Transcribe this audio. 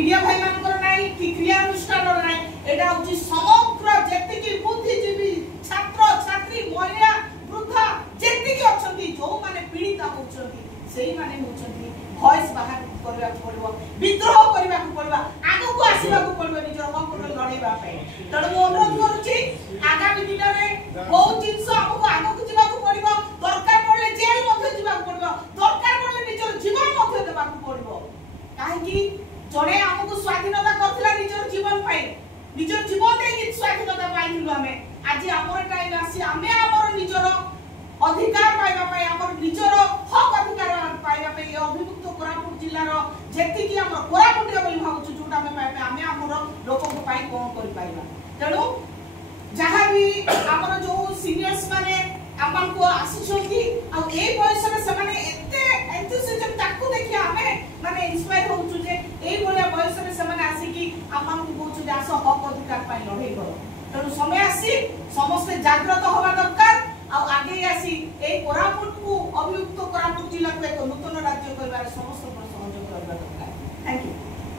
media भाई मानकर नाही कि क्रियानुष्ठान नाही एटा होची समग्र जेतिकी बुद्धिजीवी छात्र छात्री महिला वृद्धा जेतिकी अछंती जो माने पीड़ित होछंती सेही माने होछंती वॉइस बाहर करबा पड़िबो विद्रोह करबा पड़िबो आगु को आसीबा पड़िबो निजर हक को लड़ेबा पे तण मो अनुरोध करूची आगामी दिन में बहुत जिंस हमको आगु को जीवा पड़िबो दरकार पड़ले जेल मध्ये जीवा पड़िबो दरकार पड़ले निजर जीवन मध्ये देबा पड़िबो काहे कि जणे हमको स्वाधीनता करथिला निजर जीवन पाई निजर जीवन देई स्वाधीनता पाइथिलु हमें आज हमर टाइम आसी हमें हमर निजर अधिकार पाइबा पाई हमर निजर हक अधिकार पाइबा पाई अभिमुक्त कोरापुट जिल्ला रो जेति कि हमर कोरापुट रे बोली भाबुछु जोटा हमें पाइबा हमें हमर लोक को पाई कोन करि पाइबा तेनु जहा भी हमर जो सीनियर्स माने अपन को आसीछंती आ ए बयस रे से माने एते एंथुसियाज्म ताकू देखि हमें माने इंस्पायर होछु जे ए बोले बयस रे से माने आसी कि अपन को कहछु जे आसो हक अधिकार पाई लड़ाई करो तेनु समय आसी समस्त जागृत होबा दरकार आ आगे आसी ए कोरापुट को अभियुक्त कोरापुट जिला को एक नूतन राज्य करबार समस्त